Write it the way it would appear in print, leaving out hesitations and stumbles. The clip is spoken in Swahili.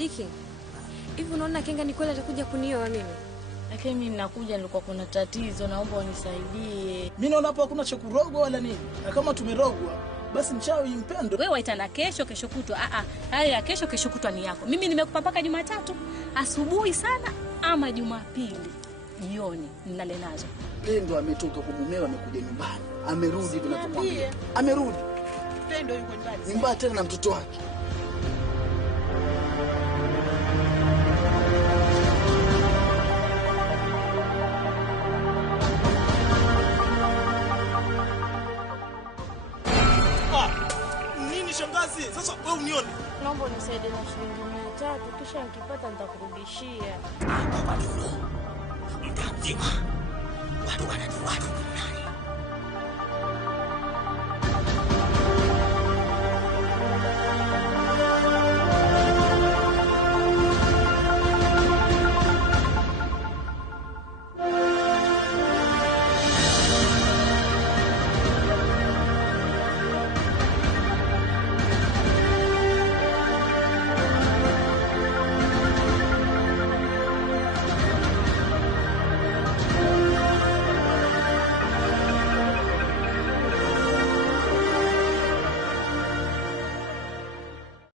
Diki, hivi unaona Kenga ni kweli atakuja kunioa mimi? Lakini mimi ninakuja nilikuwa kuna tatizo, naomba unisaidie. Mimi naona hapo hakuna cha kurogwa wala nini. Na kama tumerogwa, basi mchawi Mpendo. Wewe waitana kesho kutwa. Haya ya kesho kutwa ni yako. Mimi nimekupa mpaka Jumatatu asubuhi sana ama Jumapili jioni nilale nazo. Pendo ametoka kwa mumewe amekuja nyumbani. Amerudi hivi nakwambia. Amerudi. Pendo yuko nyumbani. Nyumbani tena na mtoto wake. Shangazi, sasa wewe unione. Naomba unisaidie na shilingi 300 kisha nikipata nitakurudishia. Mtamzima. Watu wanajua nani.